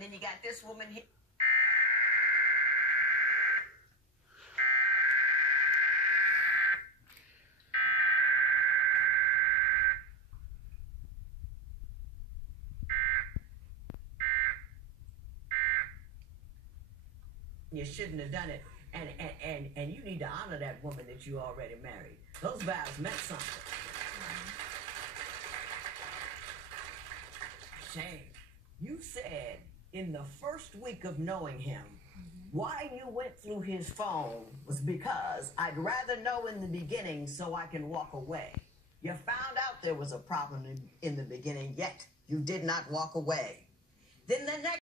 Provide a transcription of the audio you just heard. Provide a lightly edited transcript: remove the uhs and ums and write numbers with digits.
and then you got this woman here. You shouldn't have done it, and you need to honor that woman that you already married. Those vows meant something. Shame. You said in the first week of knowing him, why you went through his phone was because I'd rather know in the beginning so I can walk away. You found out there was a problem in the beginning, yet you did not walk away. Then the next